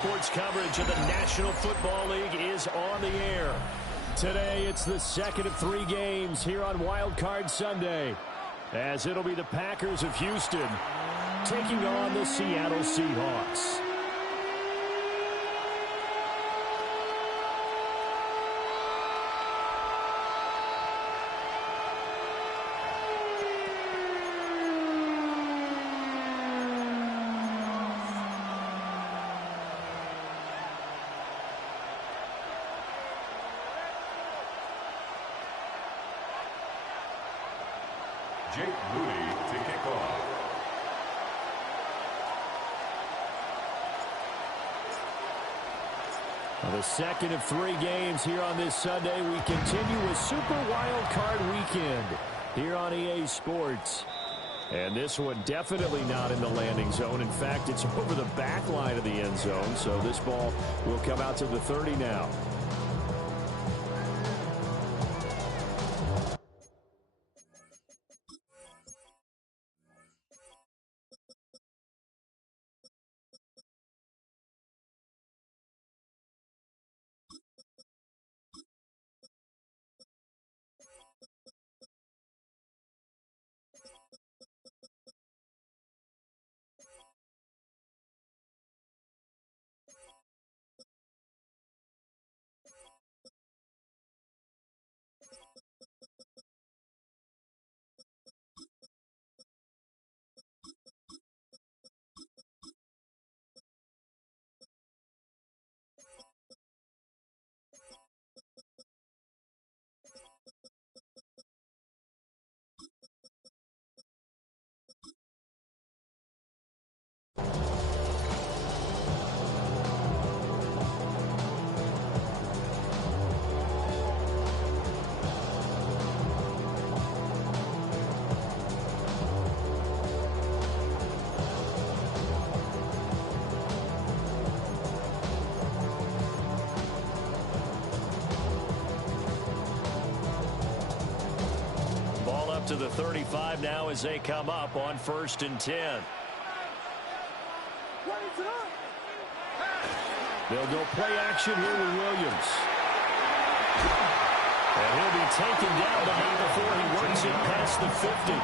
Sports coverage of the National Football League is on the air. Today, it's the second of 3 games here on Wild Card Sunday, as it'll be the Packers of Houston taking on the Seattle Seahawks. To kick off. The second of 3 games here on this Sunday. We continue with Super Wild Card Weekend here on EA Sports. And this one definitely not in the landing zone. In fact, it's over the back line of the end zone. So this ball will come out to the 30 now. To the 35 now as they come up on 1st and 10. They'll go play action here with Williams. And he'll be taken down behind before he works it past the 50.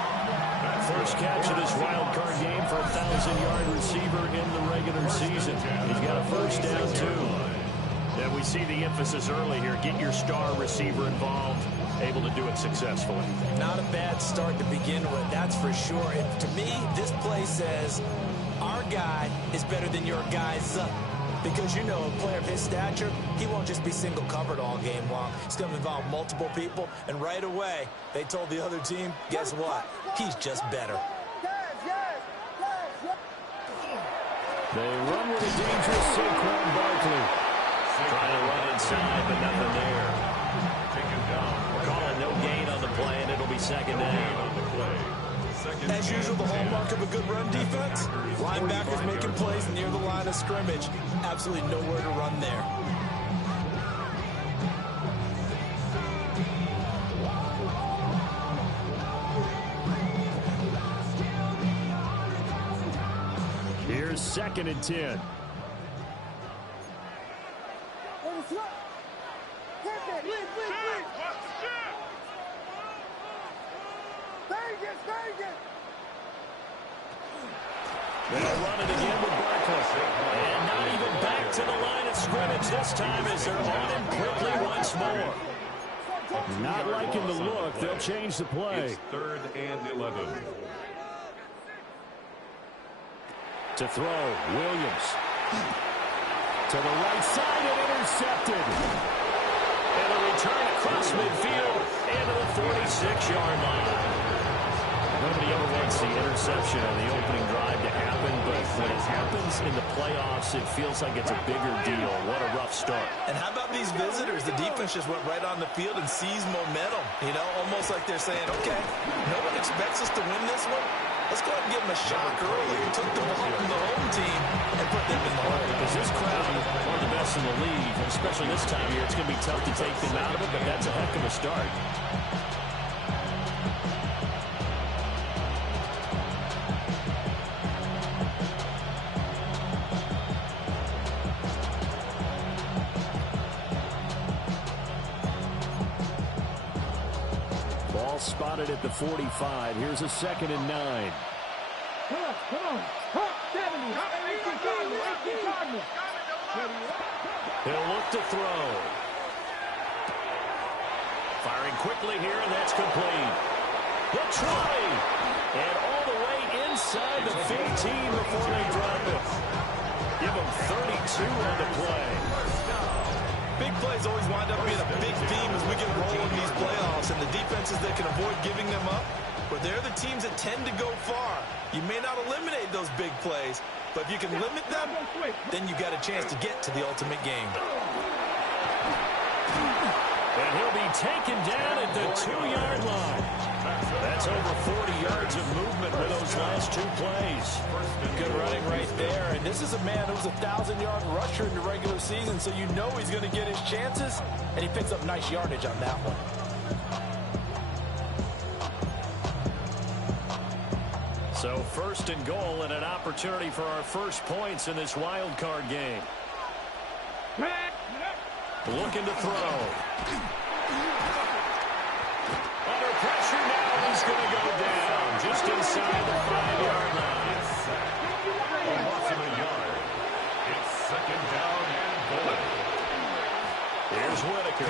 First catch of this wild card game for a 1,000-yard receiver in the regular season. He's got a first down, too. And we see the emphasis early here. Get your star receiver involved, able to do it successfully. Not a bad start to begin with, that's for sure. And to me, this play says our guy is better than your guy's. Because, you know, a player of his stature, he won't just be single covered all game long. He's going to involve multiple people. And right away, they told the other team, guess what? He's just better. They run with a dangerous Saquon Barkley. Trying to run inside, but nothing there. We're calling no gain on the play, and it'll be second down. As usual, the hallmark of a good run defense, linebackers making plays near the line of scrimmage. Absolutely nowhere to run there. Here's 2nd and 10. They'll run it again with Barkley. And not even back to the line of scrimmage this time as they're on him quickly once more. Not liking the look. They'll change the play. It's 3rd and 11. To throw, Williams. To the right side and intercepted. And a return across midfield into the 46-yard line. Nobody ever wants the interception on the opening drive to happen, but when it happens in the playoffs, it feels like it's a bigger deal. What a rough start. And how about these visitors? The defense just went right on the field and seized momentum. You know, almost like they're saying, okay, no one expects us to win this one. Let's go ahead and give them a shock early. We took the ball from the home team and put them in the hole. Because this crowd, one of the best in the league, especially this time of year, it's going to be tough to take them out of it, but that's a heck of a start. spotted at the 45. Here's a 2nd and 9. Come on. 70. He'll look to throw. Firing quickly here, and that's complete. The try. And all the way inside the 15 before they drop it. Give them 32 on the play. Big plays always wind up being a big theme as we get rolling these playoffs, and the defenses that can avoid giving them up, but they're the teams that tend to go far. You may not eliminate those big plays, but if you can limit them, then you got a chance to get to the ultimate game. And he'll be taken down at the 2-yard line. That's over 40 yards of movement with those last 2 plays. Good running right there. And this is a man who's a 1,000-yard rusher in the regular season, so you know he's going to get his chances, and he picks up nice yardage on that one. So 1st and goal and an opportunity for our first points in this wild card game. Looking to throw. Under pressure now, he's going to go down just inside the 5-yard line. A loss of a yard. It's 2nd down and goal. Here's Whitaker.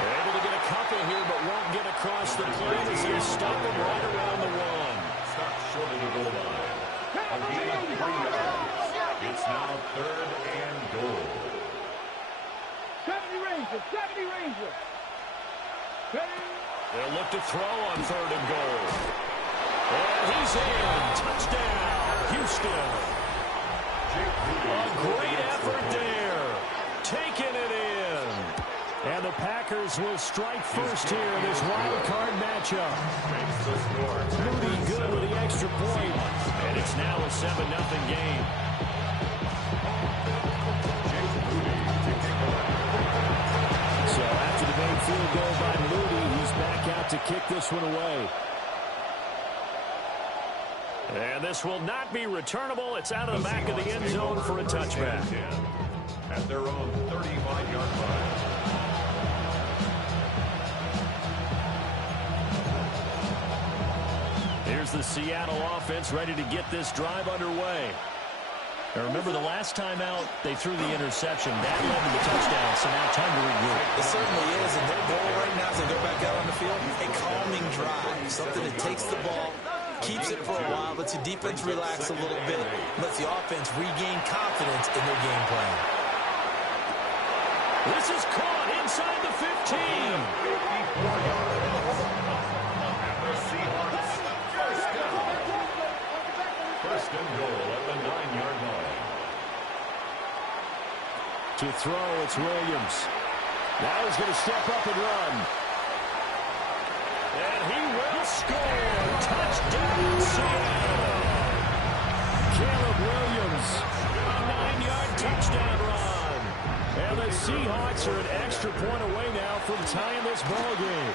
They're able to get a couple here, but won't get across the plane as they stop him right around the 1. Stop short of the goal line. A gain of 3 yards. It's now 3rd and goal. 70 Ranger. They'll look to throw on 3rd and goal. And he's in. Touchdown, Houston. A great effort there. Taking it in. And the Packers will strike first here in this wild card matchup. Moody good with the extra point. And it's now a 7-0 game. So after the main field goal by Moody, he's back out to kick this one away. And this will not be returnable. It's out of the back of the end zone for a touchback. At their own 35-yard line. Here's the Seattle offense ready to get this drive underway. Now remember, the last time out, they threw the interception. That led to the touchdown, so now time to regroup. It certainly is, and their goal right now as they go back out on the field, a calming drive, something that takes the ball, keeps it for a while, lets the defense relax a little bit, lets the offense regain confidence in their game plan. This is caught inside the 15. 54 yards. And the Seahawks first down. 1st and goal at the 9-yard line. To throw, it's Williams. Now he's going to step up and run. And he will score. Touchdown, Seattle. Caleb Williams. A 9-yard touchdown run. And the Seahawks are an extra point away now from tying this ball game.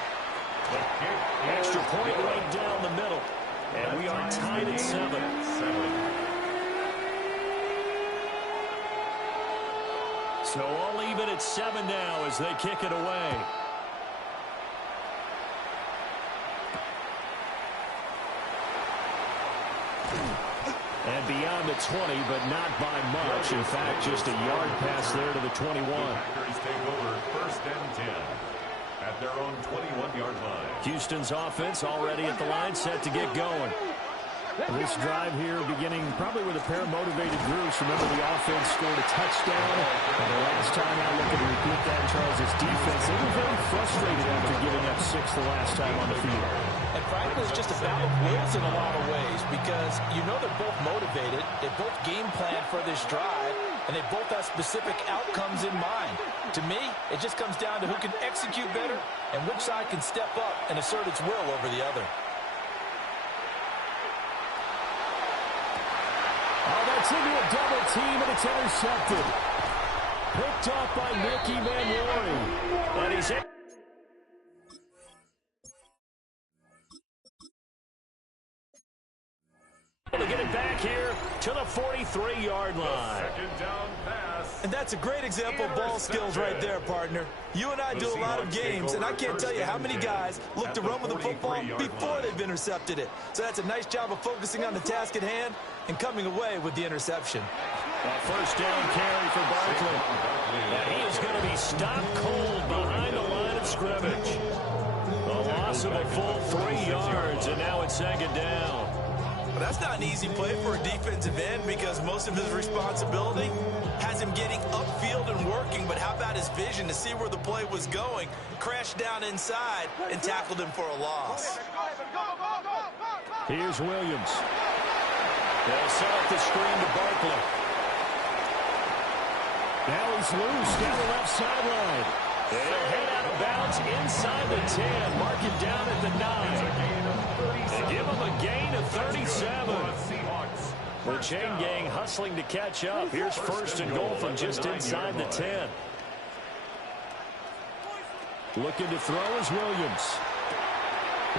Extra point right down the middle. And we are tied at 7. So all even at 7 now as they kick it away. And beyond the 20, but not by much. In fact, just a yard pass there to the 21. Packers take over 1st and 10 at their own 21-yard line. Houston's offense already at the line, set to get going. This drive here beginning probably with a pair of motivated groups. Remember, the offense scored a touchdown. And the last time out, looking to repeat that in Charles' defense. They were very frustrated after giving up 6 the last time on the field. And frankly, it's just a battle of wills in a lot of ways because you know they're both motivated. They both game plan for this drive, and they both have specific outcomes in mind. To me, it just comes down to who can execute better and which side can step up and assert its will over the other. Oh, that's into a double team, and it's intercepted. Picked off by Nicky Manwari. And he's in. To get it back here to the 43-yard line. 2nd down pass. And that's a great example of ball skills right there, partner. You and I do a lot of games, and I can't tell you how many guys look to run with the football before they've intercepted it. So that's a nice job of focusing on the task at hand and coming away with the interception. A first down carry for Barkley. And he is going to be stopped cold behind the line of scrimmage. A loss of a full 3 yards, and now it's second down. Well, that's not an easy play for a defensive end because most of his responsibility has him getting upfield and working, but how about his vision to see where the play was going, crashed down inside, and tackled him for a loss. Here's Williams. They'll set up the screen to Barkley. Now he's loose down the left sideline. They'll head out of bounds inside the 10. Mark it down at the 9. They give him a gain of 37. The chain gang hustling to catch up. Here's first and goal from just inside the 10. Looking to throw is Williams.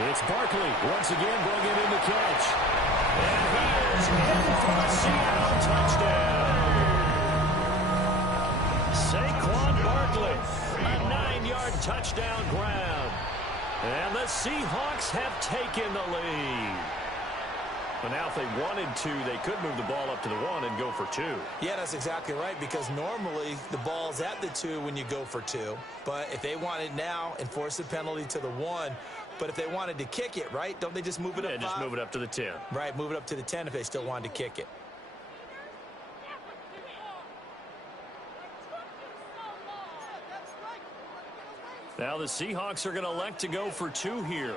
It's Barkley once again bringing in the catch. And he is in for a Seattle touchdown. Saquon Barkley, a 9-yard touchdown grab. And the Seahawks have taken the lead. But now if they wanted to, they could move the ball up to the 1 and go for 2. Yeah, that's exactly right, because normally the ball's at the 2 when you go for 2. But if they want it now, enforce the penalty to the 1. But if they wanted to kick it, right, don't they just move it up 5? Yeah, just move it up to the 10. Right, move it up to the 10 if they still wanted to kick it. Now the Seahawks are going to elect to go for 2 here.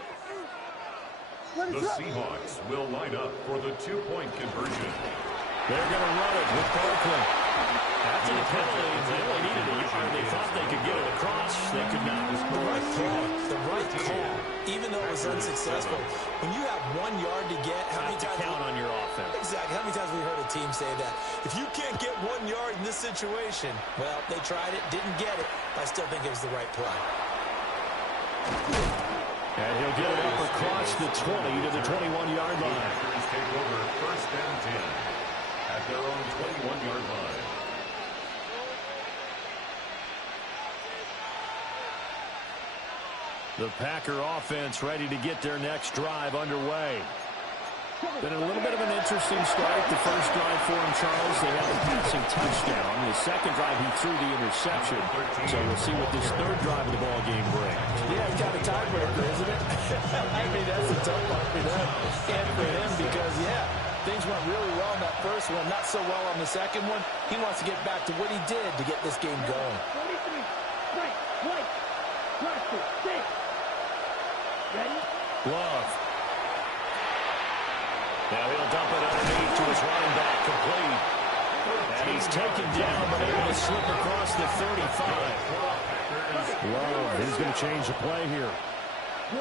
The Seahawks will line up for the 2-point conversion. They're going to run it with Barkley. After the penalty, they only needed a yard. They thought they could get it across. They could not. The right call. The right call. Even though it was unsuccessful. When you have 1 yard to get, how many times count on your offense? Exactly. How many times have we heard a team say that? If you can't get 1 yard in this situation, well, they tried it, didn't get it. I still think it was the right play. And he'll get it up across the 20 to the 21-yard line. Packers take over first and 10 at their own 21-yard line. The Packer offense ready to get their next drive underway. Been a little bit of an interesting start. The first drive for him, Charles, they had a passing touchdown. The second drive, he threw the interception. So we'll see what this third drive of the ball game brings. Yeah, it's kind of tiebreaker, isn't it? I mean, that's a tough one for them and for him because, yeah, things went really well in that first one, not so well on the second one. He wants to get back to what he did to get this game going. 43, right, cross it, 6. Ready? Love. Now he'll dump it underneath to his running back, complete. And he's taken down, but able to slip across the 35. Love, he's going to change the play here.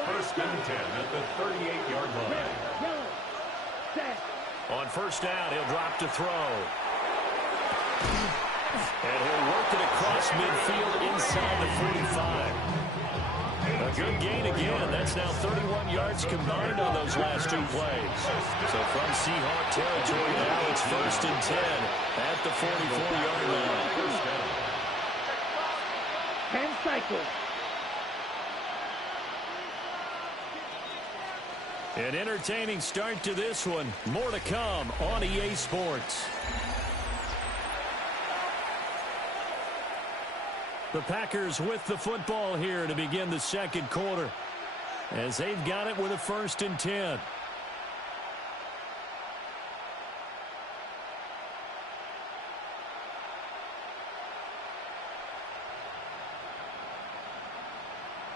First and 10 at the 38-yard line. Yellow, set. On first down, he'll drop to throw. And he'll work it across midfield inside the 45. A good gain again. That's now 31 yards combined on those last 2 plays. So from Seahawk territory now, it's first and 10 at the 44-yard line. 10 cycles. An entertaining start to this one. More to come on EA Sports. The Packers with the football here to begin the second quarter as they've got it with a first and 10.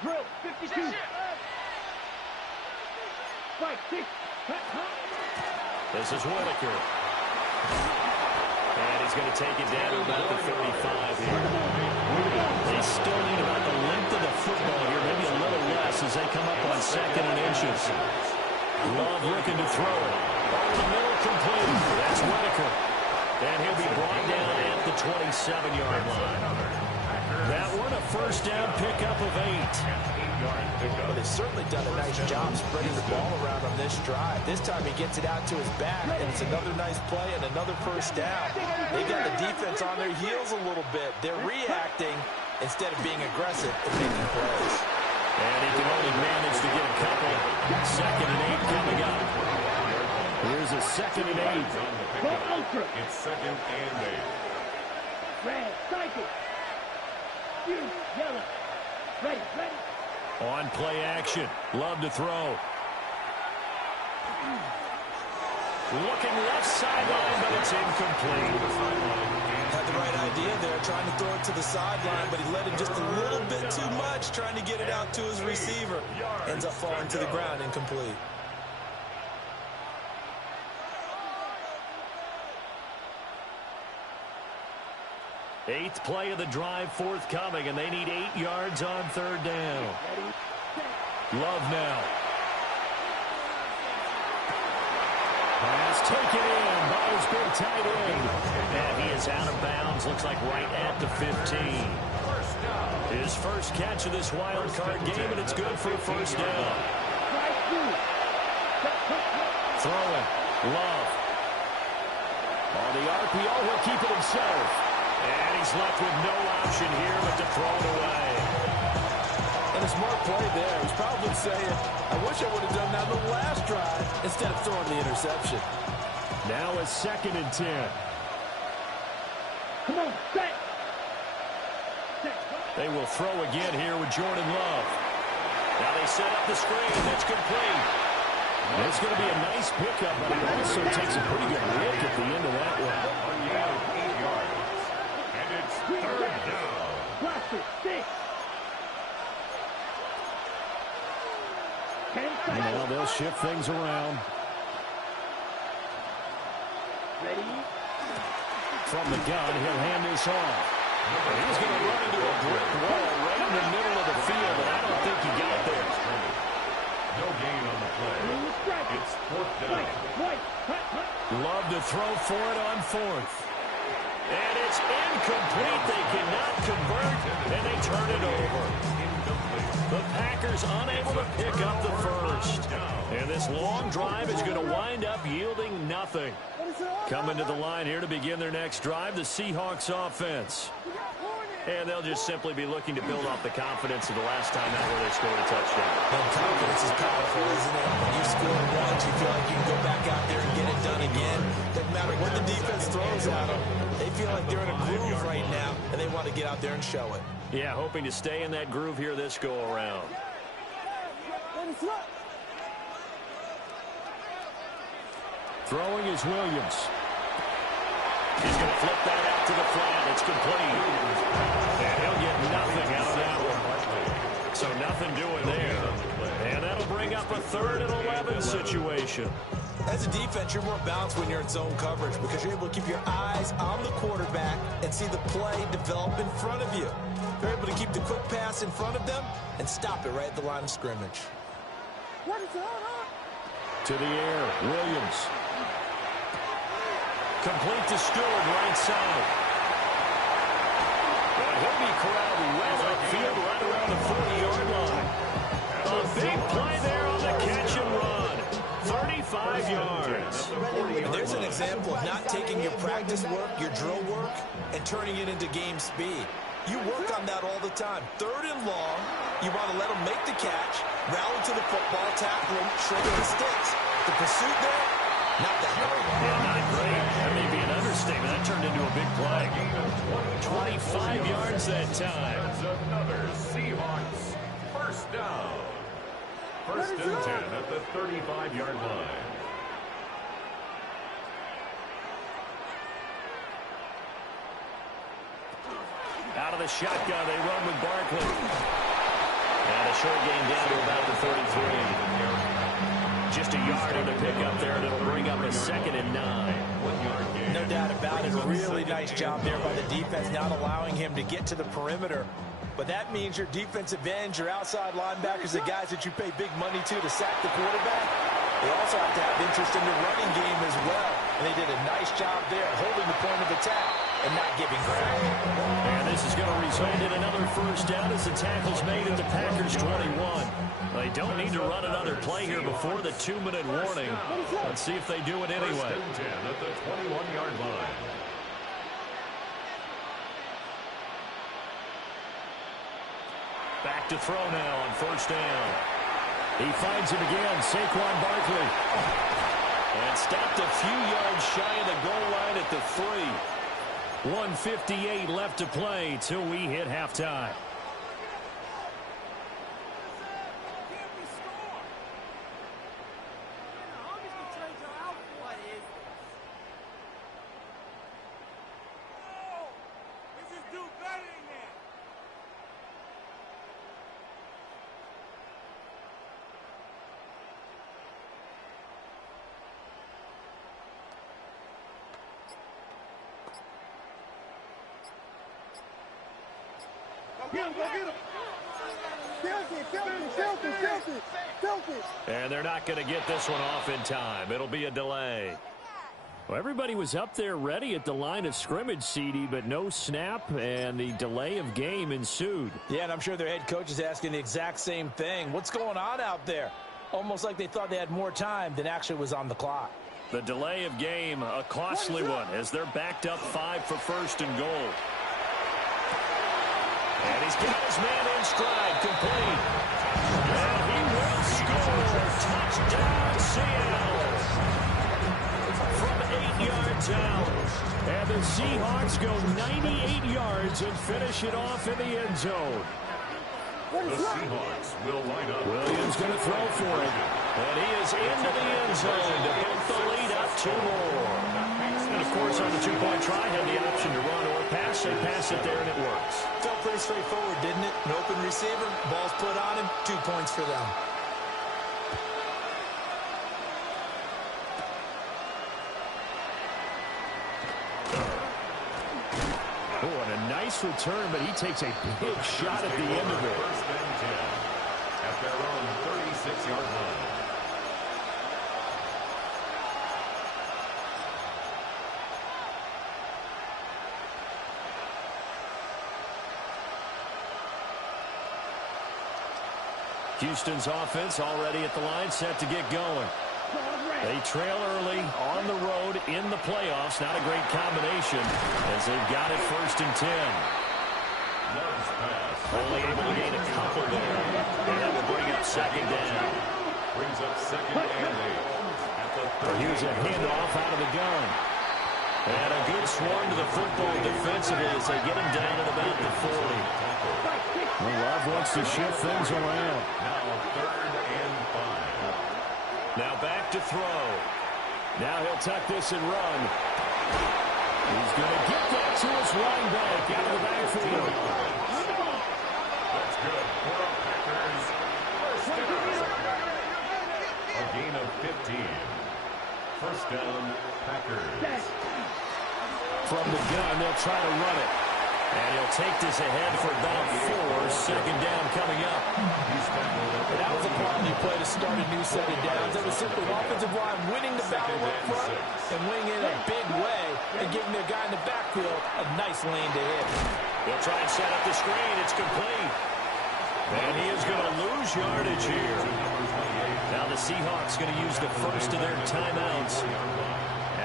Drill, 52. Strike, 6. This is Whitaker. And he's going to take it down to about the 35 here. They still need about the length of the football here, maybe a little less as they come up on second and inches. Love looking to throw it. Over the middle, complete. That's Whitaker. And he'll be brought down at the 27-yard line. That one, a first down pickup of 8. 8-yard pickup. Well, they've certainly done a nice job spreading the ball around on this drive. This time he gets it out to his back, and it's another nice play and another first down. They got the defense on their heels a little bit. They're reacting instead of being aggressive and making plays. And he can only manage to get a couple. 2nd and 8 coming up. Here's a 2nd and 8. It's 2nd and 8. Red, cycle. You, yellow. Ready, ready. On play action. Love to throw. Looking left sideline, but it's incomplete. Had the right idea there, trying to throw it to the sideline, but he let him just a little bit too much, trying to get it out to his receiver. Ends up falling to the ground, incomplete. Eighth play of the drive forthcoming, and they need 8 yards on 3rd down. Love now. Pass taken in by his big tight end. And he is out of bounds. Looks like right at the 15. His first catch of this wild card game, and it's good for a first down. Throwing. Love. On the RPO, he'll keep it himself. And he's left with no option here but to throw it away. And a smart play there. He's probably saying, I wish I would have done that on the last drive instead of throwing the interception. Now a 2nd and 10. Come on, set. They will throw again here with Jordan Love. Now they set up the screen. That's complete. It's going to be a nice pickup, but he also takes a pretty good look at the end of that one. 8 yards. And it's 3rd down. Blast it, 6. 10 seconds. Now they'll shift things around. Ready? From the gun, he'll hand this off. He's going to run into a brick wall right in the middle of the field, but I don't think he got there. No gain on the play. It's 4th down. Love to throw for it on 4th. And it's incomplete. They cannot convert, and they turn it over. The Packers unable to pick up the first. And this long drive is going to wind up yielding nothing. Coming to the line here to begin their next drive, the Seahawks offense. And they'll just simply be looking to build off the confidence of the last time out where they scored a touchdown. And confidence is powerful, isn't it? When you score once, you feel like you can go back out there and get it done again. Doesn't matter what the defense throws at them. They feel like they're in a groove right now, and they want to get out there and show it. Yeah, hoping to stay in that groove here this go-around. Throwing is Williams. He's going to flip that out to the flat. It's complete. And he'll get nothing out of that one. So nothing doing there. And that'll bring up a 3rd and 11 situation. As a defense, you're more balanced when you're in zone coverage because you're able to keep your eyes on the quarterback and see the play develop in front of you. You're able to keep the quick pass in front of them and stop it right at the line of scrimmage. To the air, Williams. Complete to Stewart, right side. And he'll be corralled well upfield right around the 40-yard line. A big play there on the catch and run. 35 yards. And there's an example of not taking your practice work, your drill work, and turning it into game speed. You work on that all the time. 3rd and long, you want to let them make the catch, rally to the football, tackle them, short of the sticks. The pursuit there, not that hard. Yeah, not great. That may be an understatement. That turned into a big play. 25 yards that time. That's another Seahawks first down. 1st and 10 at the 35-yard line. Out of the shotgun, they run with Barkley. And a short gain down to about the 33. Just a yard on the pickup there, and it'll bring up a 2nd and 9. No doubt about it. Really nice job there by the defense, not allowing him to get to the perimeter. But that means your defensive ends, your outside linebackers, the guys that you pay big money to sack the quarterback, they also have to have interest in the running game as well. And they did a nice job there, holding the point of attack. and not giving ground. And this is going to result in another first down as the tackle's made at the Packers 21. They don't need to run another play here before the 2-minute warning. Let's see if they do it anyway. First and 10 at the 21-yard line. Back to throw now on first down. He finds him again, Saquon Barkley. And stopped a few yards shy of the goal line at the 3. 1:58 left to play till we hit halftime. And they're not going to get this one off in time. It'll be a delay. Well, everybody was up there ready at the line of scrimmage, CD, but no snap, and the delay of game ensued. Yeah, and I'm sure their head coach is asking the exact same thing. What's going on out there? Almost like they thought they had more time than actually was on the clock. The delay of game, a costly one, as they're backed up 5 for first and goal. And he's got his man in stride, complete. And he will score. Touchdown, Seattle. From 8 yards out. And the Seahawks go 98 yards and finish it off in the end zone. The Seahawks will line up. Williams going to throw for it. And he is into the end zone to put the lead up 2 more. And, of course, on the 2-point try, had the option to run or pass. They pass it there, and it works. Felt pretty straightforward, didn't it? An open receiver, ball's put on him, 2 points for them. Oh, and a nice return, but he takes a big shot at the end of it. First and 10 at their own 36-yard line. Houston's offense already at the line, set to get going. They trail early on the road in the playoffs. Not a great combination as they've got it first and 10. Only able to gain a couple there. And that will bring up second down. Brings up second and 8. Here's a handoff out of the gun. And a good swarm to the football defensively as they get him down at about the 40. Well, Love wants to shift things around. Now 3rd and 5. Now back to throw. Now he'll tuck this and run. He's going to get that to his running back out of the backfield. That's good for the Packers. First down. A gain of 15. First down, Packers. From the gun, they'll try to run it. And he'll take this ahead for about 4. Second down coming up. That was a quality play to start a new set of downs. That was simply offensive line winning the battle up front and winning in a big way and giving their guy in the backfield a nice lane to hit. They'll try and set up the screen. It's complete. And he is going to lose yardage here. Now the Seahawks going to use the first of their timeouts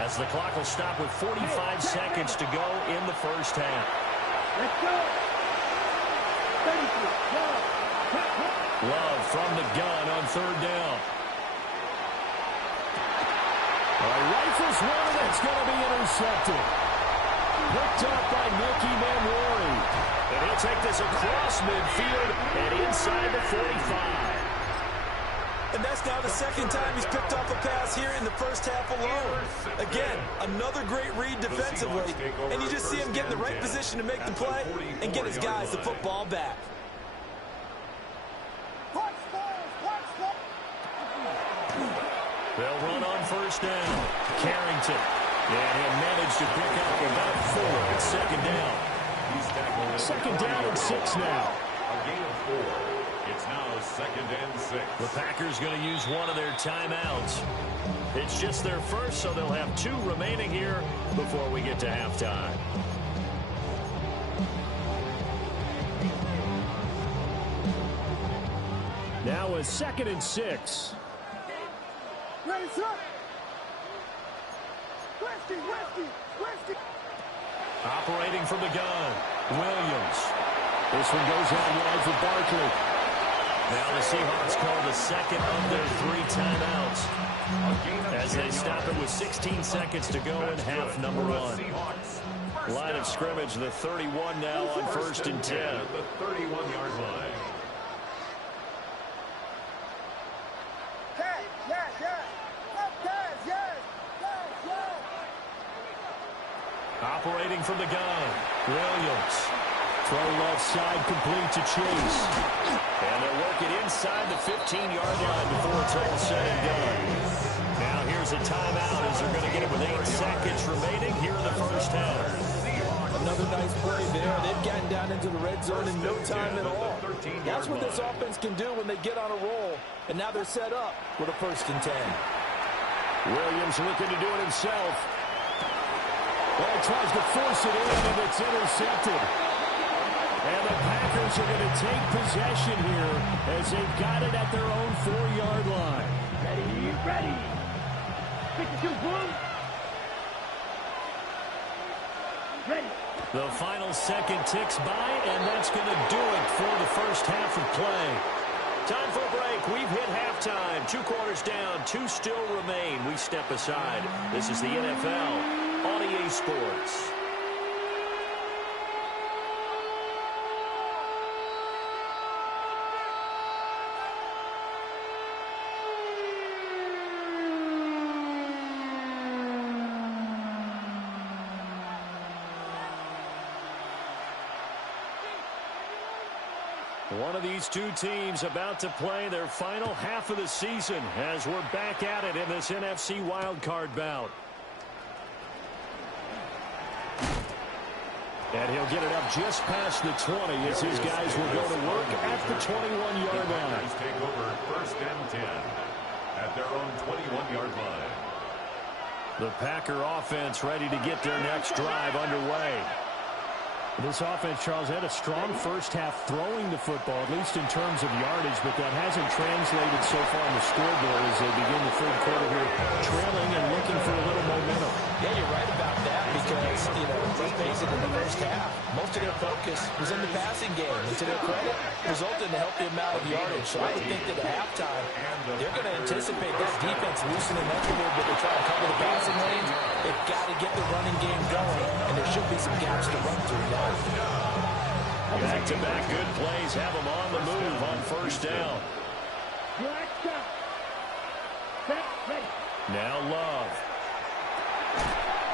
as the clock will stop with 45 seconds to go in the first half. Let's go. Love from the gun on third down. Rifles one, and it's going to be intercepted. Picked up by Nicky Manwari. And he'll take this across midfield and inside the 45. And that's now the second time he's picked off a pass here in the first half alone. Again, another great read defensively, and you just see him get in the right position to make the play and get his guys the football back. They'll run on first down. Carrington. And he'll manage to pick up about 4. It's second down. Second down and 6 now. A gain of 4. It's now second and 6. The Packers going to use one of their timeouts. It's just their first, so they'll have 2 remaining here before we get to halftime. Now a 2nd and 6. Ready, up. Westy. Operating from the gun, Williams. This one goes out wide for Barkley. Now the Seahawks call the second of their 3 timeouts as they stop it with 16 seconds to go in half number 1. Line of scrimmage, the 31 now on 1st and 10. The 31-yard line. Operating from the gun, Williams. Throw left side, complete to Chase. And they'll work it inside the 15-yard line before it's all said and done. Now here's a timeout as they're going to get it with 8 seconds remaining here in the first half. Another nice play there. They've gotten down into the red zone in no time at all. That's what this offense can do when they get on a roll. And now they're set up with a 1st and 10. Williams looking to do it himself. Well, tries to force it in, and it's intercepted. And the Packers are going to take possession here as they've got it at their own 4-yard line. Ready. 52, boom. Ready. The final second ticks by, and that's going to do it for the first half of play. Time for a break. We've hit halftime. 2 quarters down, 2 still remain. We step aside. This is the NFL on EA Sports. One of these 2 teams about to play their final half of the season as we're back at it in this NFC wildcard bout. And he'll get it up just past the 20 as his guys will go to work at the 21-yard line. Take over 1st and 10 at their own 21-yard line. The Packer offense ready to get their next drive underway. This offense, Charles, had a strong first half throwing the football, at least in terms of yardage, but that hasn't translated so far on the scoreboard as they begin the 3rd quarter here, trailing and looking for a little momentum. Yeah, you're right about that because, let's face it, in the first half, most of their focus was in the passing game. And to their credit, resulted in a healthy amount of yardage. So I would think that at halftime, they're going to anticipate that defense loosening up a little bit to try to cover the passing lanes. They've got to get the running game going, and there should be some gaps to run through now. Back-to-back good plays have them on the move on 1st down. Now Love.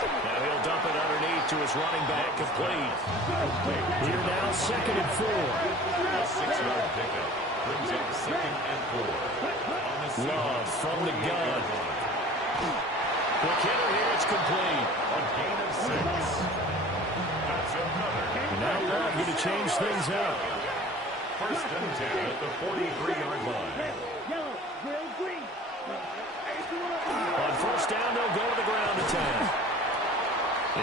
Now he'll dump it underneath to his running back, complete. Here now 2nd and 4. A 6-yard pickup brings up 2nd and 4. Love from the gun. The killer here, it's complete. A gain of 6. That's another. Now Love going to change things up. 1st and 10 at the 43-yard line. Yellow, green. On 1st down, they'll go to the ground attack.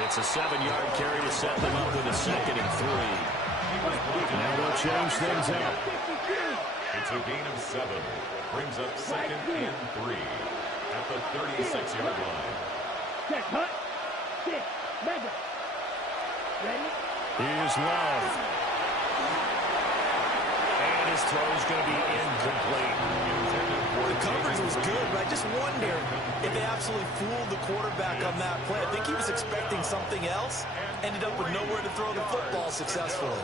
It's a 7-yard carry to set them up with a 2nd and 3. Now they'll change things up. It's a gain of 7. Brings up 2nd and 3 at the 36-yard line. Check, hut. 6, mega. Ready? Here's Love. And his throw's going to be incomplete. The coverage was good, but I just wonder if they absolutely fooled the quarterback on that play. I think he was expecting something else, ended up with nowhere to throw the football successfully.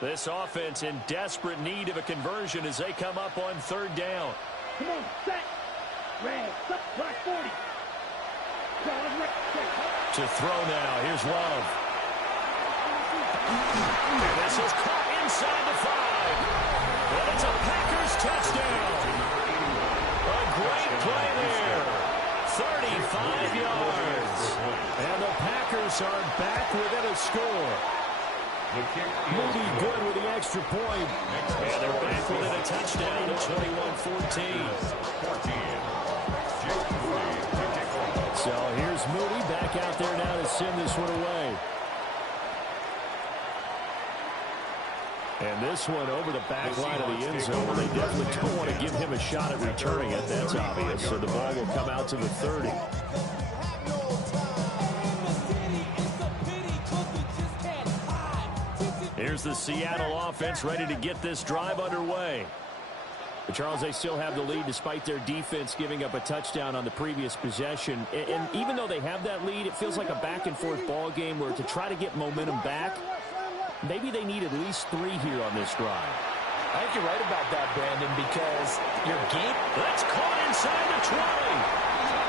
This offense in desperate need of a conversion as they come up on 3rd down. Come on, set. Red, block 40. To throw now, here's Love. And this is caught inside the 5. And it's a Packers touchdown. A great play there. 35 yards. And the Packers are back within a score. Moody good with the extra point. And they're back within a touchdown at 21-14. So here's Moody back out there now to send this one away. And this one over the back line of the end zone. They definitely don't want to give him a shot at returning it. That's obvious. So the ball will come out to the 30. Here's the Seattle offense ready to get this drive underway. But Charles, they still have the lead despite their defense giving up a touchdown on the previous possession. And even though they have that lead, it feels like a back-and-forth ball game where to try to get momentum back, maybe they need at least 3 here on this drive. I think you're right about that, Brandon, because your game... That's caught inside the 20.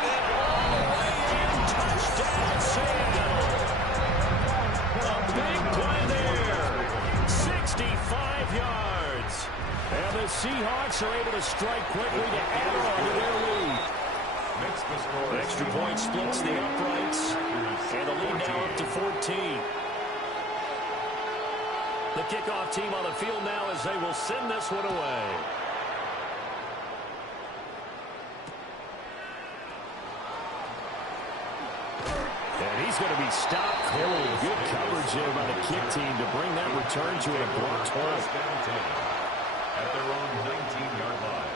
And all the way in, touchdown, Seattle. A big play there. 65 yards. And the Seahawks are able to strike quickly to add on to their lead. Extra point splits the uprights. And the lead now up to 14. The kickoff team on the field now as they will send this one away. And he's going to be stopped. Good coverage there by the kick team to bring that return to an abrupt halt. At their own 19-yard line.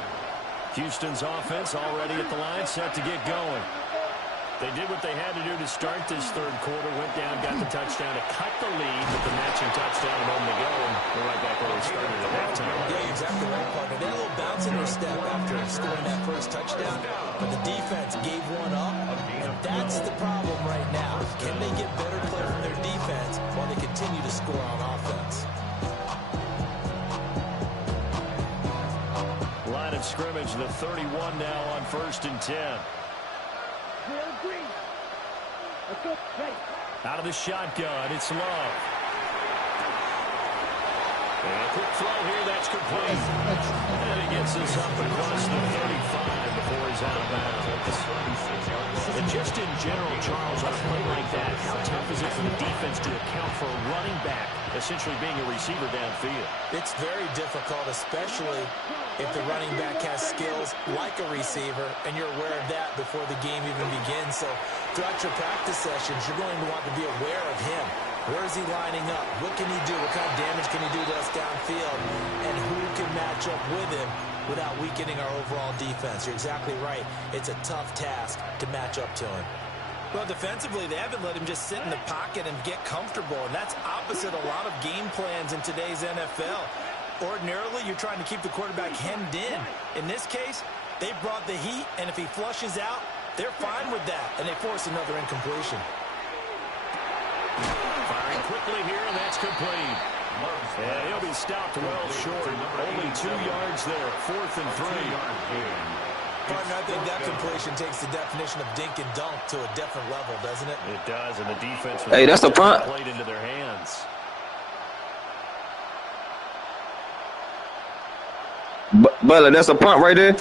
Houston's offense already at the line, set to get going. They did what they had to do to start this third quarter, went down, got the touchdown to cut the lead with the matching touchdown a moment ago, and we're right back where we started at halftime. Yeah, you're exactly right, partner. They had a little bounce in their step after scoring that first touchdown, but the defense gave one up, and that's the problem right now. Can they get better play from their defense while they continue to score on offense? Line of scrimmage, the 31 now on 1st and 10. Out of the shotgun, it's Love. And a quick throw here, that's complete. And he gets this up across the 35 before he's out of bounds. And just in general, Charles, on a play like that, how tough is it for the defense to account for a running back essentially being a receiver downfield? It's very difficult, especially if the running back has skills like a receiver, and you're aware of that before the game even begins. So throughout your practice sessions, you're going to want to be aware of him. Where is he lining up? What can he do? What kind of damage can he do to us downfield? And who can match up with him without weakening our overall defense? You're exactly right. It's a tough task to match up to him. Well, defensively, they haven't let him just sit in the pocket and get comfortable, and that's opposite a lot of game plans in today's NFL. Ordinarily, you're trying to keep the quarterback hemmed in. In this case, they brought the heat, and if he flushes out, they're fine with that, and they force another incompletion. Firing quickly here, and that's complete. And he'll be stopped well short. Only 2 yards there, 4th and 3. Partner, I think that completion takes the definition of dink and dunk to a different level, doesn't it? It does, and the defense Hey, that's a punt. played into their hands. Butler, that's a punt right there.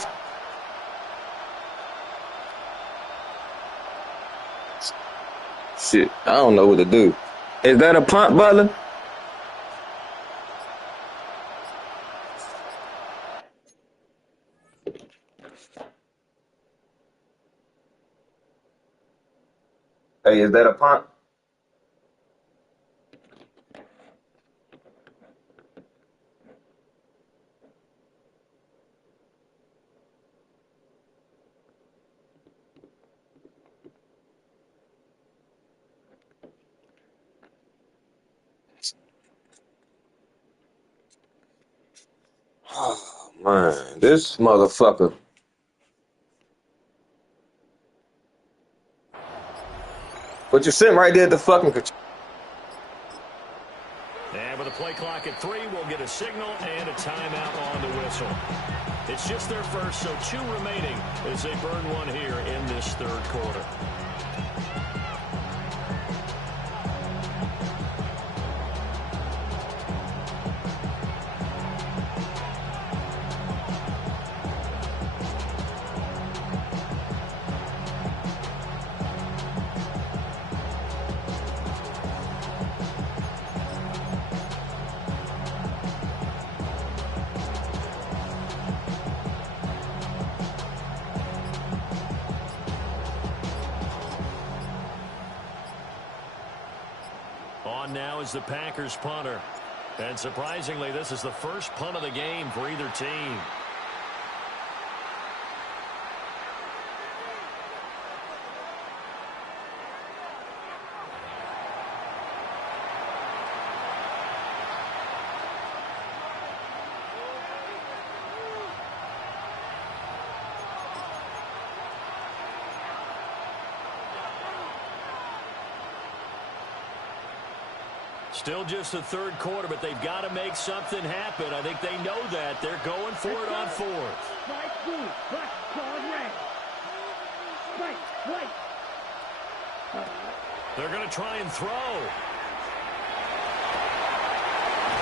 Shit, I don't know what to do. Is that a punt, Butler? Hey, is that a punt? Oh, man, this motherfucker. But you're sitting right there at the fucking... And with a play clock at 3, we'll get a signal and a timeout on the whistle. It's just their first, so 2 remaining as they burn one here in this third quarter. On now is the Packers punter. And surprisingly, this is the first punt of the game for either team. Still just the third quarter, but they've got to make something happen. I think they know that. They're going for it on fourth. They're going to try and throw.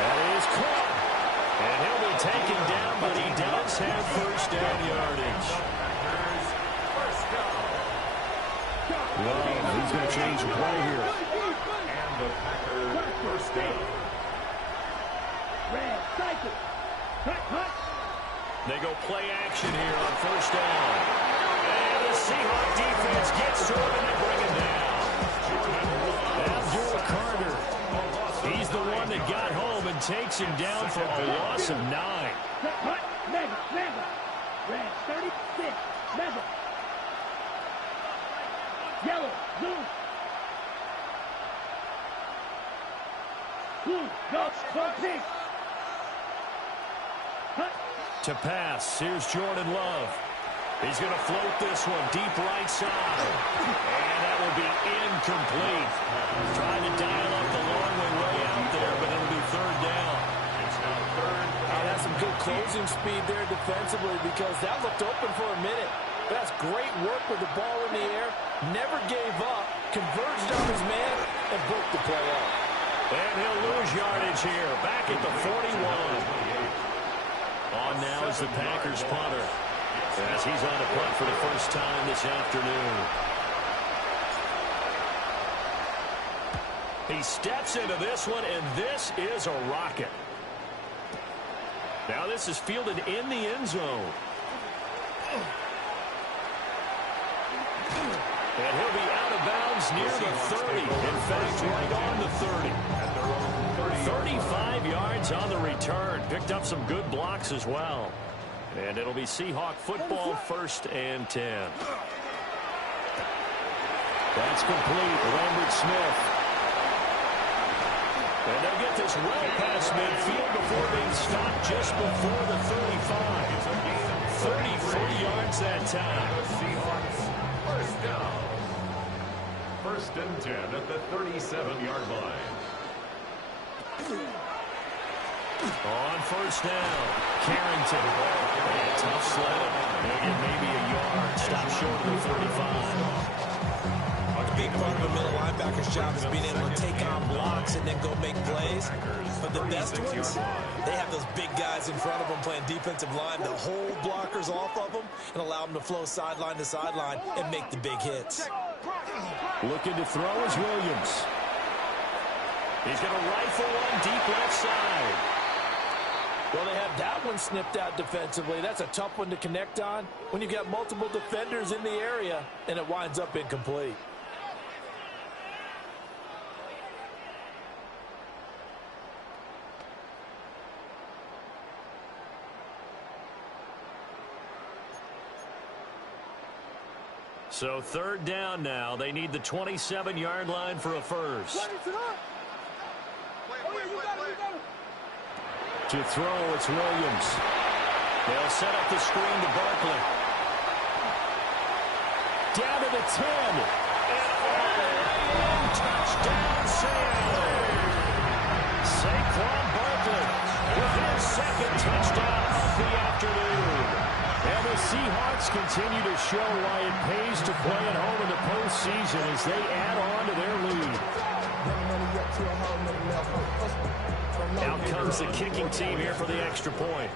That is caught. And he'll be taken down, but he does have first down yardage. Well, he's going to change the play here. And the Packers first down. They go play action here on first down. And the Seahawks defense gets to him and they bring him down. Abdul Carter. He's the one that got home and takes him down for a loss of 9. Red 36. Mega. Yellow. Blue. Blue. Go. Pink. To pass, here's Jordan Love. He's going to float this one deep right side. And that will be incomplete. Trying to dial up the long way out there, but it'll be third down. It's now third. That's some good closing speed there defensively because that looked open for a minute. That's great work with the ball in the air. Never gave up. Converged on his man and broke the play up. And he'll lose yardage here. Back at the 41. On now is the Packers punter, as he's on the punt for the first time this afternoon. He steps into this one, and this is a rocket. Now this is fielded in the end zone. And he'll be out of bounds near the 30. In fact, right on the 30. 35 yards on the return. Picked up some good blocks as well. And it'll be Seahawk football, 1st and 10. That's complete. Lambert Smith. And they'll get this well past midfield before being stopped just before the 35. 34 yards that time. First down. 1st and 10 at the 37-yard line. On first down, Carrington. And tough sled. Maybe a yard. Stop short of the 35. A big part of a middle linebacker's job is being able to take on blocks and then go make plays. But the best ones, they have those big guys in front of them playing defensive line to hold blockers off of them and allow them to flow sideline to sideline and make the big hits. Looking to throw is Williams. He's going to rifle one deep left side. Well, they have that one snipped out defensively. That's a tough one to connect on when you've got multiple defenders in the area, and it winds up incomplete. So 3rd down now. They need the 27-yard line for a first. To throw, it's Williams. They'll set up the screen to Barkley. Down to the 10. And all the way in. Touchdown, Sam. Saquon Barkley with his 2nd touchdown of the afternoon. And the Seahawks continue to show why it pays to play at home in the postseason as they add on to their lead. Out comes the kicking team here for the extra point.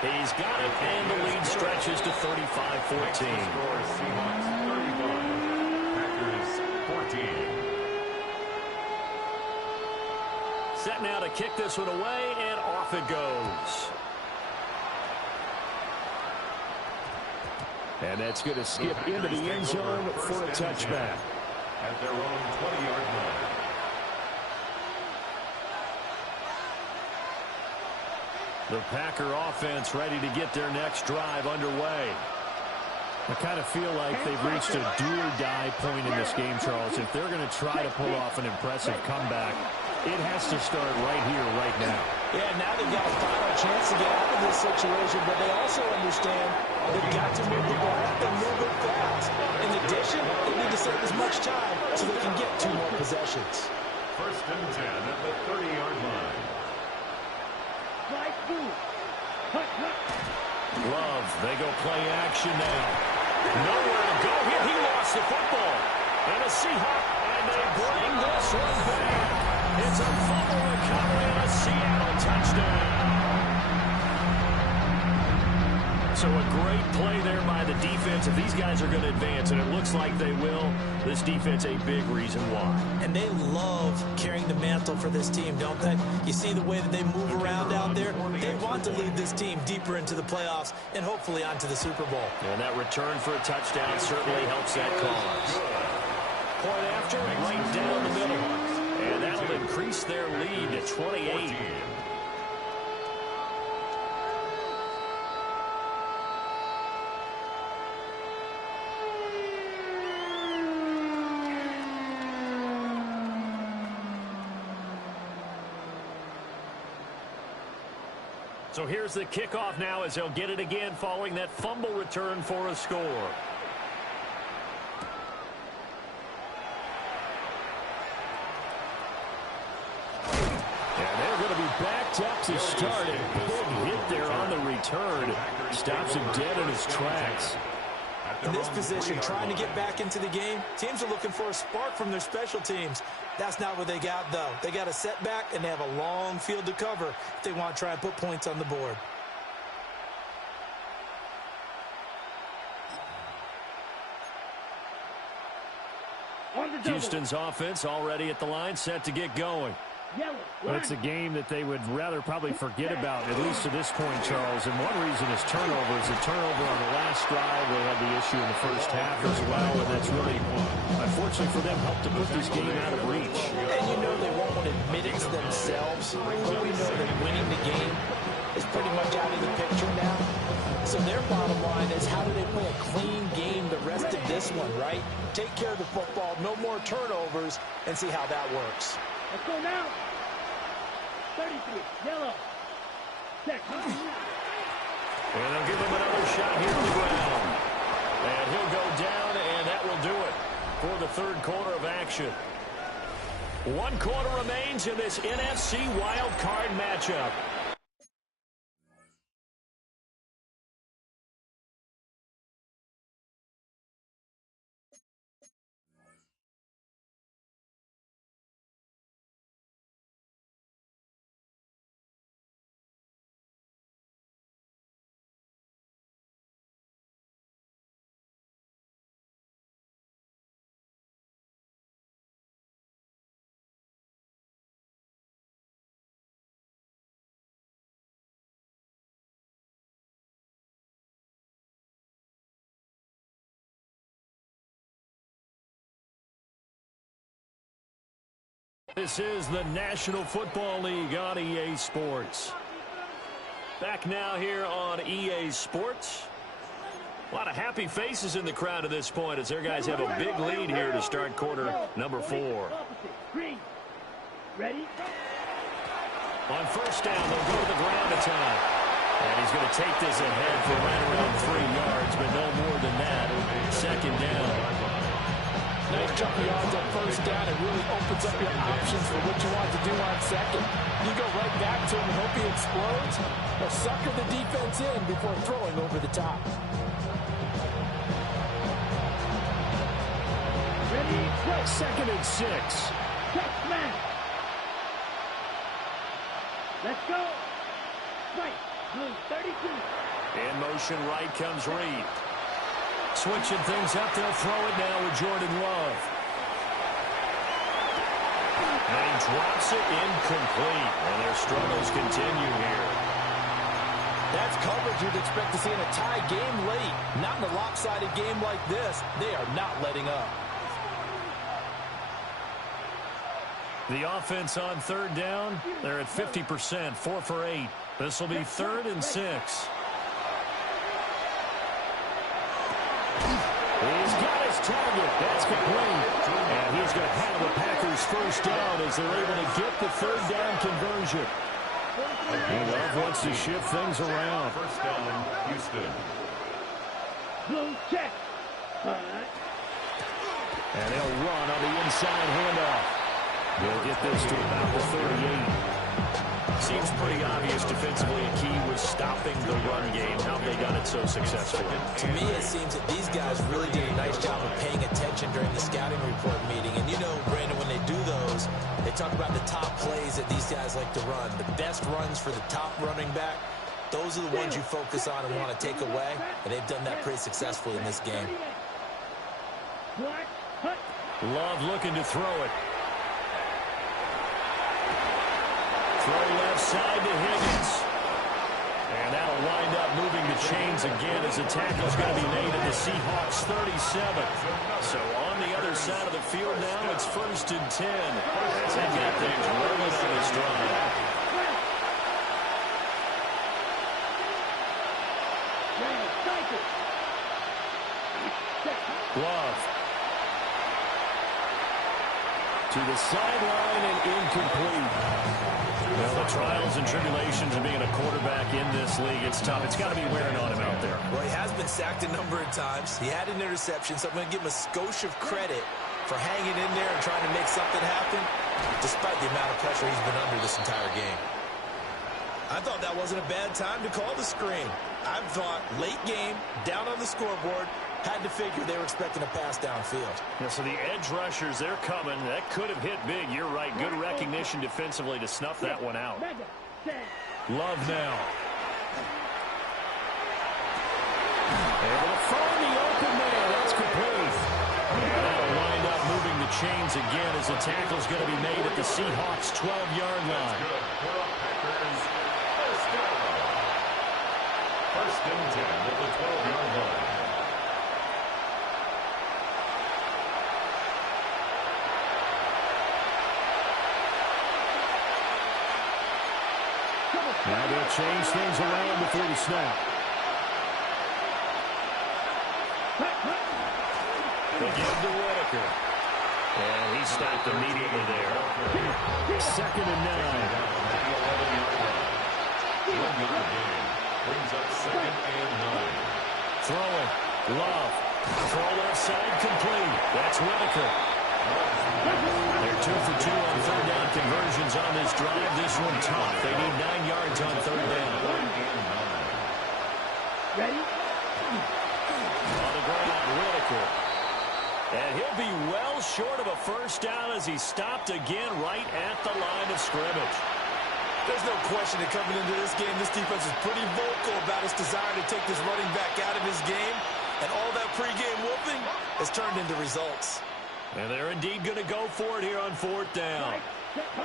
He's got it, and the lead stretches to 35-14. Seahawks 35, Packers 14. Set now to kick this one away, and off it goes. And that's going to skip into the end zone for a touchback. At their own 20-yard line. 2nd and 10 at the 20. 2nd and 10 at the 20. The Packer offense ready to get their next drive underway. I kind of feel like they've reached a do-or-die point in this game, Charles. If they're going to try to pull off an impressive comeback, it has to start right here, right now. Yeah, now they've got a final chance to get out of this situation, but they also understand they've got to move the ball and move it fast. In addition, they need to save as much time so they can get 2 more possessions. First and 10 at the 30-yard line. Love, they go play action now. Nowhere to go here. He lost the football. And a Seahawk, and they bring this one back. It's a fumble recovery and a Seattle touchdown. So a great play there by the defense. If these guys are going to advance, and it looks like they will, this defense a big reason why. And they love carrying the mantle for this team, don't they? You see the way that they move around out there? They want to lead this team deeper into the playoffs and hopefully onto the Super Bowl. And that return for a touchdown certainly helps that cause. Point after, right down the middle. And that'll increase their lead to 28. So here's the kickoff now as they'll get it again following that fumble return for a score. And they're going to be backed up to start. A big hit there on the return. Stops him dead in his tracks. In this position, trying to get back into the game, teams are looking for a spark from their special teams. That's not what they got, though. They got a setback, and they have a long field to cover if they want to try and put points on the board. Houston's offense already at the line, set to get going. Well, it's a game that they would rather probably forget about, at least to this point, Charles. And one reason is turnovers. A turnover on the last drive. They had the issue in the first half as well, and that's really, unfortunately for them, helped to put this game out of reach. And you know they won't admit it to themselves, but we know that winning the game is pretty much out of the picture now. So their bottom line is, how do they play a clean game the rest of this one, right? Take care of the football, no more turnovers, and see how that works. Let's go now. 33, yellow. Check. And they'll give him another shot here on the ground. And he'll go down, and that will do it for the third quarter of action. 1 quarter remains in this NFC wild card matchup. This is the National Football League on EA Sports. Back now here on EA Sports. A lot of happy faces in the crowd at this point as their guys have a big lead here to start quarter number 4. Ready? On first down, they'll go to the ground attack. And he's going to take this ahead for right around 3 yards, but no more than that. Second down. Nice chunk of yards on first down. It really opens up your options for what you want to do on second. You go right back to him and hope he explodes, or sucker the defense in before throwing over the top. Ready? Go. 2nd and 6. Check, smash. Let's go. Right. Blue 32. In motion right comes Reed. Switching things up, they'll throw it now with Jordan Love. And he drops it incomplete. And their struggles continue here. That's coverage you'd expect to see in a tie game late. Not in a lopsided game like this. They are not letting up. The offense on third down, they're at 50%, 4 for 8. This will be 3rd and 6. He's got his target. That's complete. And he's going to have the Packers first down as they're able to get the 3rd down conversion. Love wants to shift things around. First down, Houston. Blue check. All right. And they'll run on the inside handoff. They'll get this to about the 38. Seems pretty obvious defensively. A key was stopping the run game. How they got it so successful. To me, it seems that these guys really did a nice job of paying attention during the scouting report meeting. And you know, Brandon, when they do those, they talk about the top plays that these guys like to run. The best runs for the top running back. Those are the ones you focus on and want to take away. And they've done that pretty successfully in this game. Love looking to throw it. Throw left side to Higgins. And that'll wind up moving the chains again as the tackle's going to be made at the Seahawks 37. So on the other side of the field now, it's 1st and 10. As they get things rolling on this drive. Love. To the sideline and incomplete. Well, the trials and tribulations of being a quarterback in this league, it's tough. It's got to be wearing on him out there. Well, he has been sacked a number of times. He had an interception, so I'm going to give him a skosh of credit for hanging in there and trying to make something happen, despite the amount of pressure he's been under this entire game. I thought that wasn't a bad time to call the screen. I thought late game, down on the scoreboard, had to figure they were expecting a pass downfield. Yeah, so the edge rushers, they're coming. That could have hit big. You're right. Good recognition defensively to snuff that one out. Love now. Able to find the open man. That's complete. And that'll wind up moving the chains again as the tackle's going to be made at the Seahawks' 12-yard line. First and 10 at the 12-yard line. Now they'll change things around before the snap. They give to Whitaker. And he stopped immediately there. 2nd and 9. Brings up 2nd and 9. Throw it. Love. Throw left side complete. That's Whitaker. They're 2 for 2 on 3rd down conversions on this drive. This one tough. They need 9 yards on 3rd down. Ready? On the ground, Whitaker. And he'll be well short of a first down as he stopped again right at the line of scrimmage. There's no question that coming into this game, this defense is pretty vocal about its desire to take this running back out of his game. And all that pregame whooping has turned into results. And they're indeed going to go for it here on 4th down.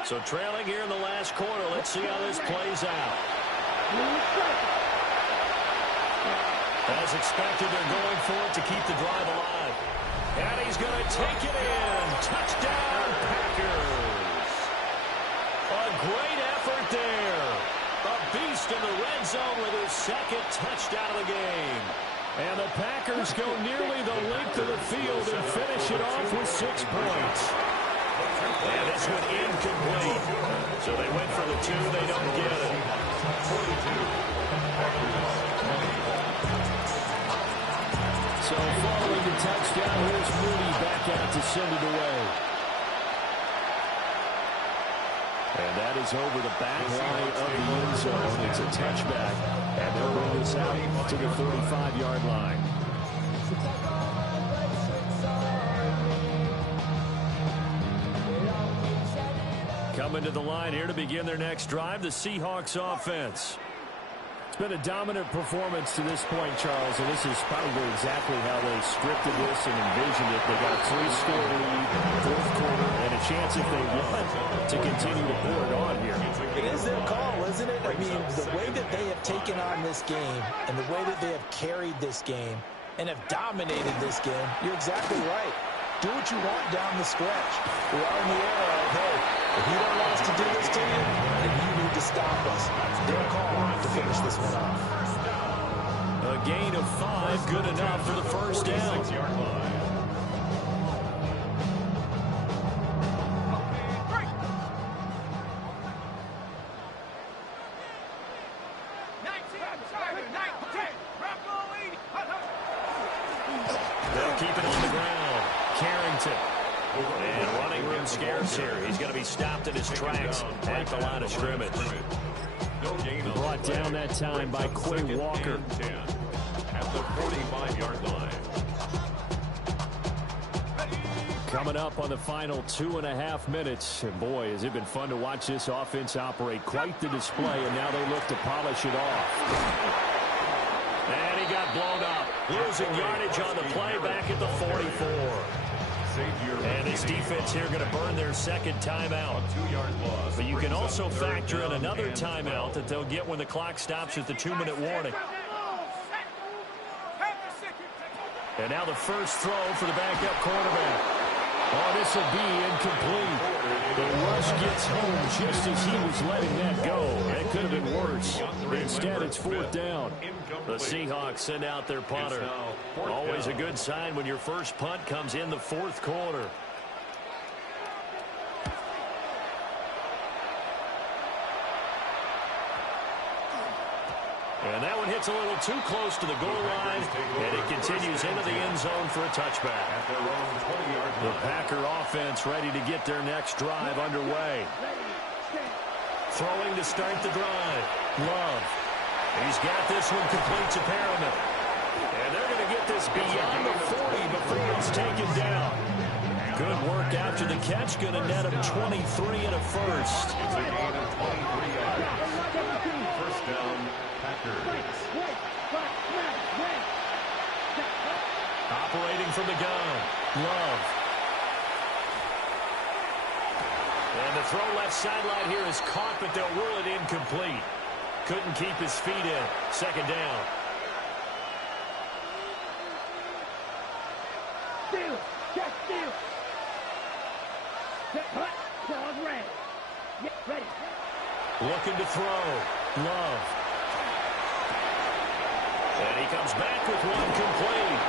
So trailing here in the last quarter. Let's see how this plays out. As expected, they're going for it to keep the drive alive. And he's going to take it in. Touchdown, Packers. A great effort there. A beast in the red zone with his 2nd touchdown of the game. And the Packers go nearly the length of the field and finish it off with 6 points. And this one incomplete. So they went for the 2. They don't get it. So following the touchdown, here's Moody back out to send it away. And that is over the back line of the end zone. It's a touchback. And they'll bring this out to the 35-yard line. Coming to the line here to begin their next drive, the Seahawks offense. It's been a dominant performance to this point, Charles, and this is probably exactly how they scripted this and envisioned it. They got a 3-score lead, 4th quarter, and a chance if they want to continue to pour it on here. It is their call, isn't it? I mean, the way that they have taken on this game and the way that they have carried this game and have dominated this game, you're exactly right. Do what you want down the stretch. We are in the era of, hey, if you don't want us to do this to you, then you do need to stop us. Their call to finish this one off. A gain of 5, good enough for the first down. 46-yard line. They'll keep it on the ground. Carrington. And running room scarce here. He's going to be stopped in his tracks at the line of scrimmage. Brought down that time by Quay Walker. At the 45-yard line. Coming up on the final 2.5 minutes. And boy, has it been fun to watch this offense operate. Quite the display, and now they look to polish it off. And he got blown up. Losing yardage on the play back at the 44. And his defense here going to burn their second timeout. But you can also factor in another timeout that they'll get when the clock stops at the 2-minute warning. And now the first throw for the backup quarterback. Oh, this will be incomplete. The rush gets home just as he was letting that go. That could have been worse. Instead, it's 4th down. The Seahawks send out their punter. Always a good sign when your first punt comes in the 4th quarter. And that one hits a little too close to the goal line, and it continues into the end zone for a touchback. The Packer offense ready to get their next drive underway. Throwing to start the drive. Love. He's got this one complete to Perriman. And they're going to get this beyond the 40 before it's taken down. Good work after the catch. Going to net him 23 and a first. It's a gain of 23 yards. First down, Packers. Operating from the gun. Love. And the throw left sideline here is caught, but they'll rule it incomplete. Couldn't keep his feet in. Second down. Steal. Check steal. Set hut. Claws ready. Get ready. Looking to throw. Love. And he comes back with one complete.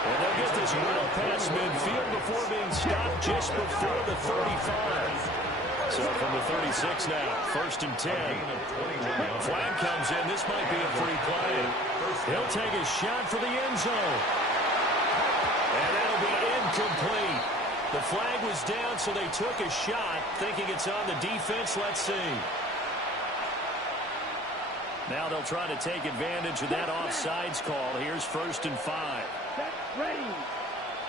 And they'll get this well past midfield before being stopped just before the 35. So from the 36 now, 1st and 10. Flag comes in. This might be a free play. He'll take a shot for the end zone. And that'll be incomplete. The flag was down, so they took a shot, thinking it's on the defense. Let's see. Now they'll try to take advantage of that offsides call. Here's 1st and 5. Set ready.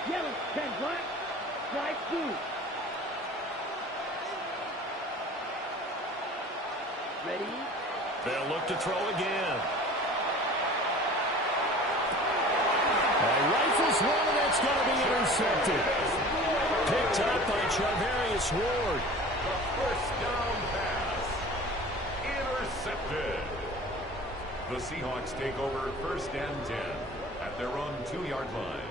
Yellow, 10 black, flag blue. Ready? They'll look to throw again. Rifles one, and that's going to be intercepted. Picked up by Charvarius Ward. The first down pass. Intercepted. The Seahawks take over 1st and 10 at their own 2-yard line.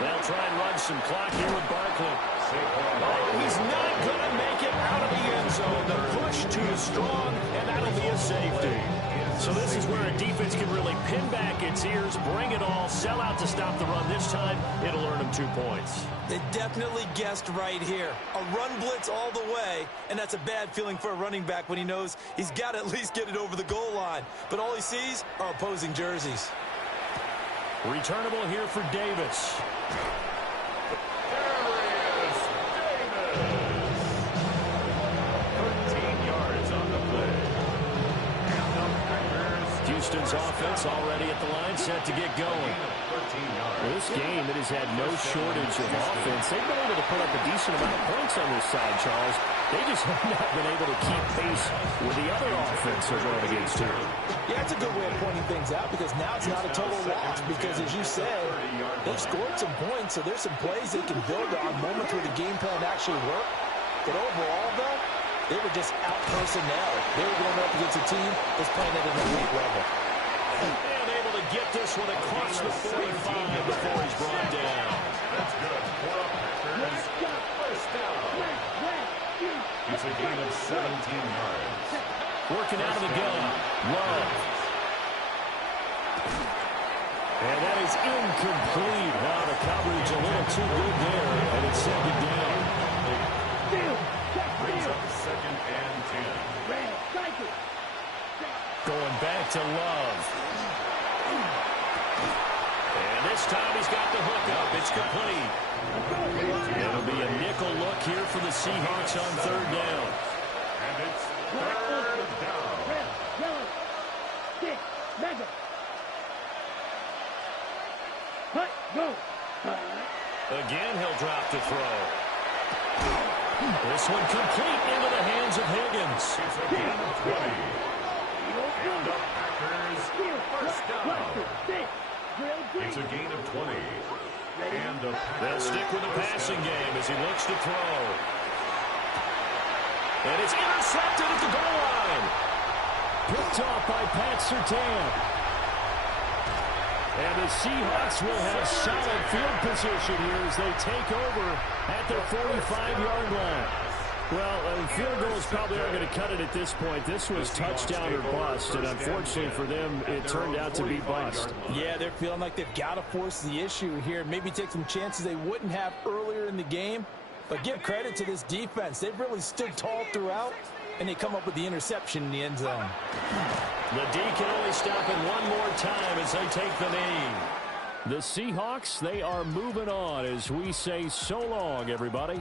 They'll try and run some clock here with Barkley. Oh, he's not going to make it out of the end zone. The push too strong, and that'll be a safety. So this is where a defense can really pin back its ears, bring it all, sell out to stop the run. This time, it'll earn them 2 points. They definitely guessed right here. A run blitz all the way, and that's a bad feeling for a running back when he knows he's got to at least get it over the goal line. But all he sees are opposing jerseys. Returnable here for Davis. Houston's offense already at the line, set to get going. This game, it has had no shortage of offense. They've been able to put up a decent amount of points on this side, Charles. They just have not been able to keep pace with the other offense they're going against here. Yeah, it's a good way of pointing things out because now it's not a total loss because, as you said, they've scored some points, so there's some plays they can build on, moments where the game plan actually worked. But overall, though, they were just out-personnel. They were going up against a team that's playing at an elite level. And able to get this one across the 45 before he's brought down. That's good. First down. It's a gain of 17 yards. Working out of the gun. Love. And that is incomplete. Wow, the coverage a little too good there, and it's second down. Brings up second and 10. Going back to Love. And this time he's got the hookup. It's complete. It'll be a nickel look here for the Seahawks on third down. And it's third down. Again, he'll drop to throw. This one complete into the hands of Higgins. It's a gain of 20. And the Packers first down. It's a gain of 20. And the Packers They'll stick with the passing game as he looks to throw. And it's intercepted at the goal line. Picked off by Pat Surtain. And the Seahawks will have solid field position here as they take over at their 45-yard line. Well, field goals probably aren't going to cut it at this point. This was touchdown or bust, and unfortunately for them, it turned out to be bust. Yeah, they're feeling like they've got to force the issue here. Maybe take some chances they wouldn't have earlier in the game. But give credit to this defense. They've really stood tall throughout, and they come up with the interception in the end zone. The D can only stop it one more time as they take the knee. The Seahawks, they are moving on as we say so long, everybody.